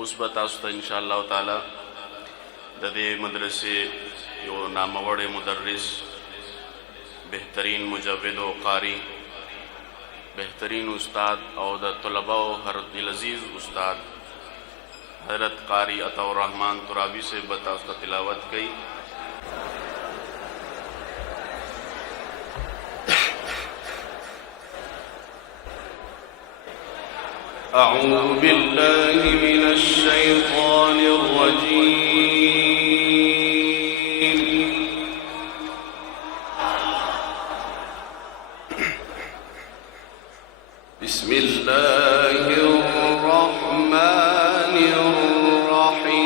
اوس به تاسو ته انشاءالله تعالی د دې مدرسې یو ناموړی مدرس، بهترین مجود و قاری، بهترین استاد او د طلباء هر دلعزیز استاد حضرت قاری عطا الرحمن ترابی سے به تاسو ته تلاوت کوي. أعوذ بالله من الشيطان الرجيم. بسم الله الرحمن الرحيم.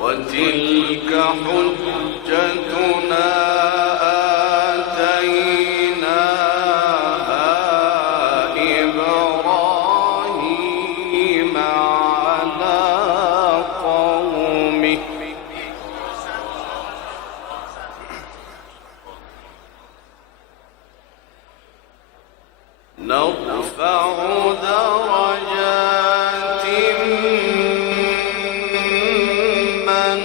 وتلك حجتنا آتيناها إبراهيم على قومه نرفع درجات من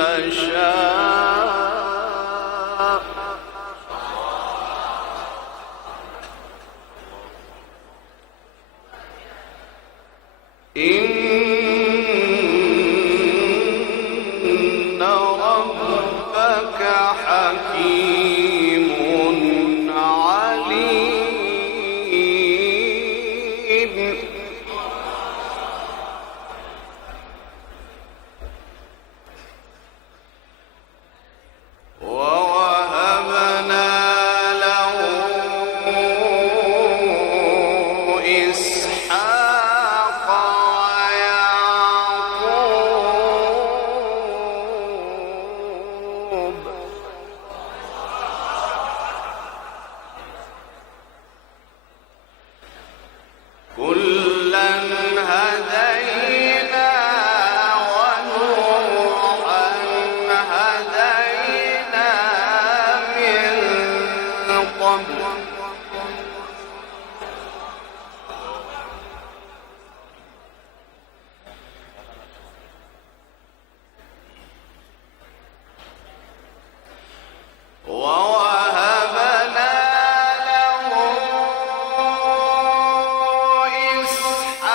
نشاء إن ربك حكيم عليم. ووهبنا له إسحاق ويعقوب كلا هدينا ونوحا هدينا من قبل ووهبنا له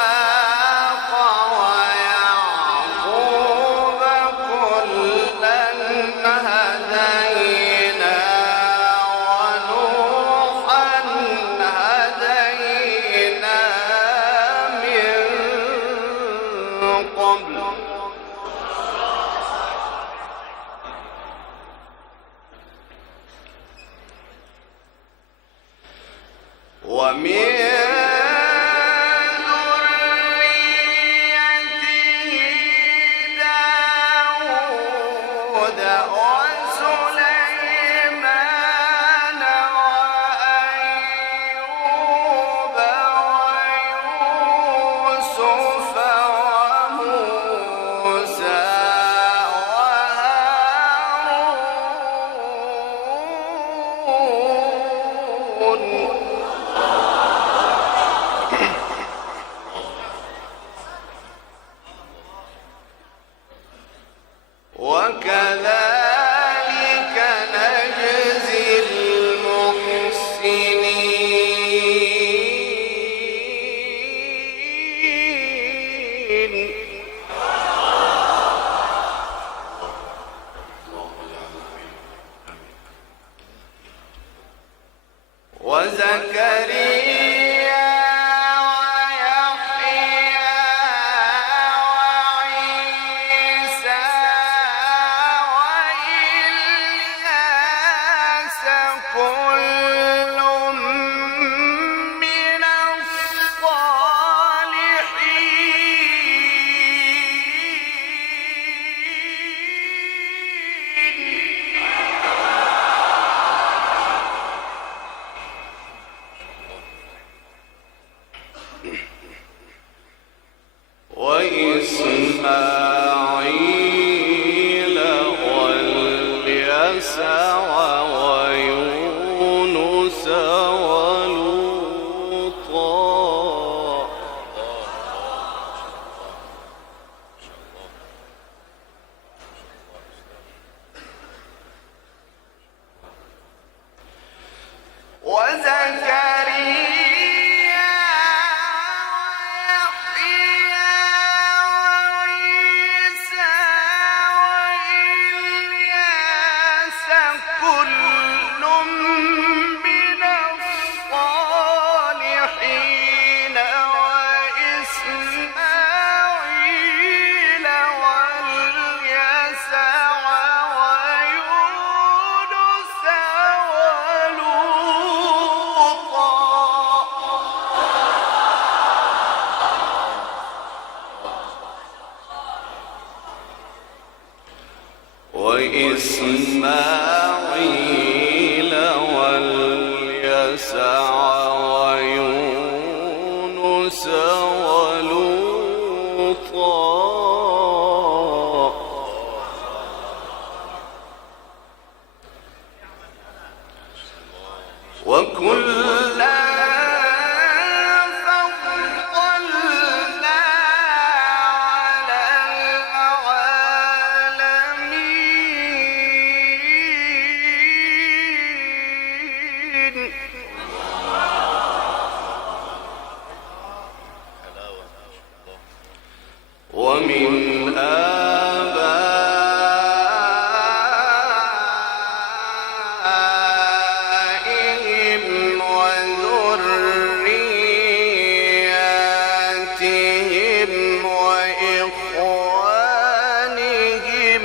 إسحاق ويعقوب كلا هدينا ونوحا هدينا من قبل ومن ذريته داود وسليمان وأيوب ويوسف وموسى وهارون وكذلك نجزي المحسنين. وزكريا ويحيى وعيسى وإسماعيل واليسع ويونس ولوطا وكلا ومن آبائهم وذرياتهم وإخوانهم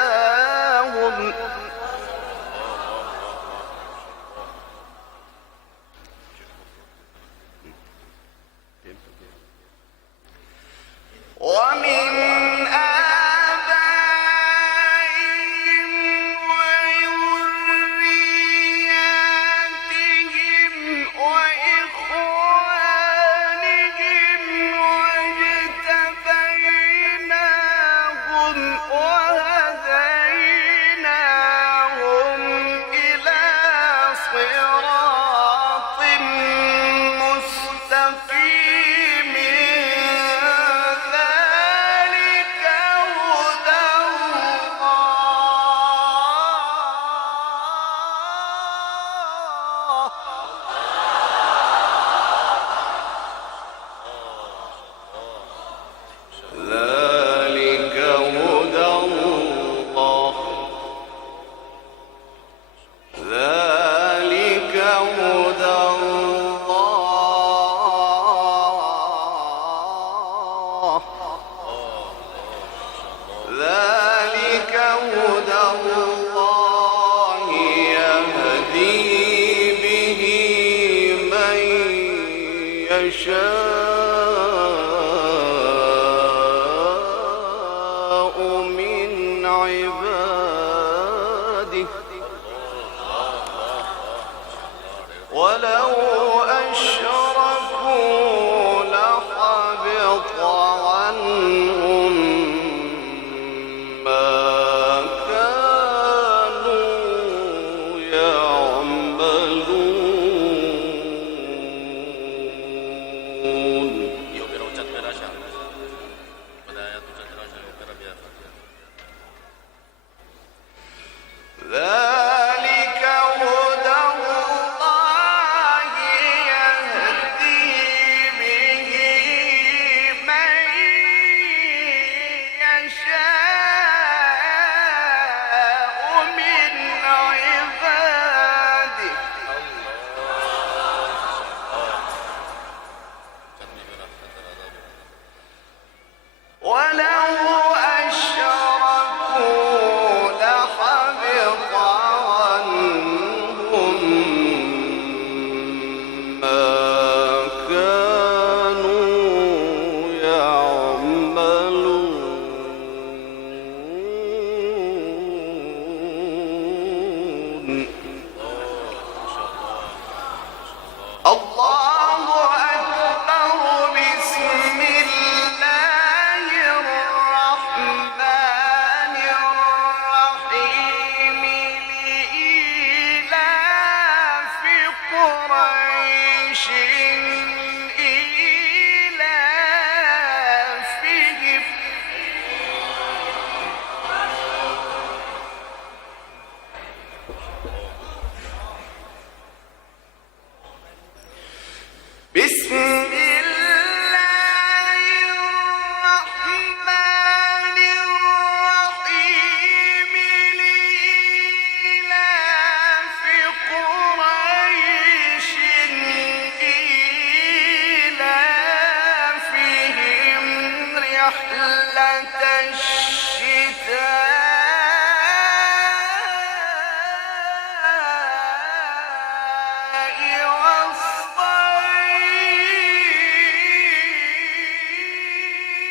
واجتبيناهم ومن آبائهم وذرياتهم وإخوانهم واجتبيناهم وهديناهم إلى صراط مستقيم ذلك هدى الله ذلك هدى الله ذلك هدى الله يهدي به من يشاء من عباده ولو أشركوا لحبط عنهم ما كانوا يعملون. ذلك هدى الله يهدي به من يشاء من عباده ولو أشركوا لحبط عنهم ما كانوا يعملون. الله أكبر بسم الله الرحمن الرحيم لإيلاف قريش إيلافهم بسم الله الرحمن الرحيم لإيلاف قريش إيلافهم رحلة الشتاء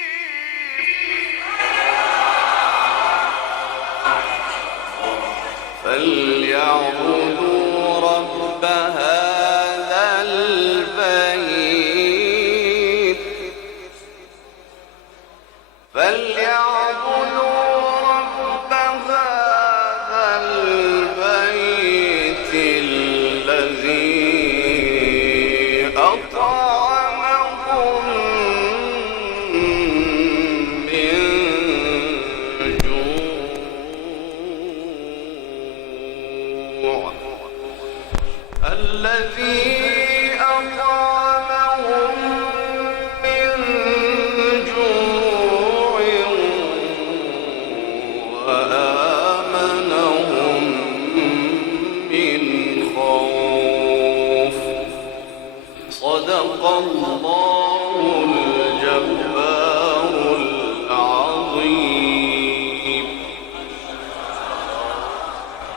والصيف فليعبدوا رب هذا البيت